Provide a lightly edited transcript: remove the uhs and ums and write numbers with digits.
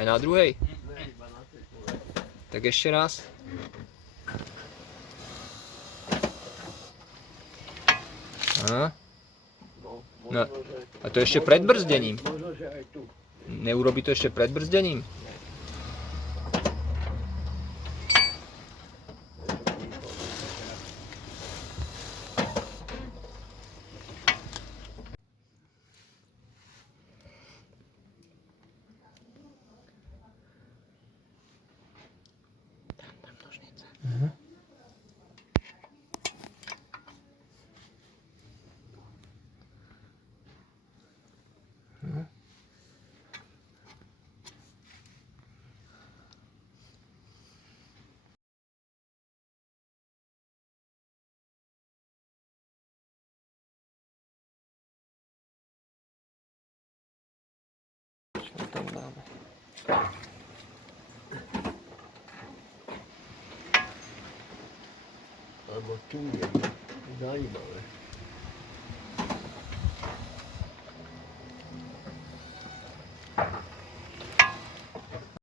Aj na druhej? Ne, iba na tej tvojej. Tak ešte raz. Á, No, No, možno, že... a to ešte pred brzdením. Možno, že aj tu. Neurobi to ešte pred brzdením? Čo tam dáme? Alebo tu je. Zajímavé.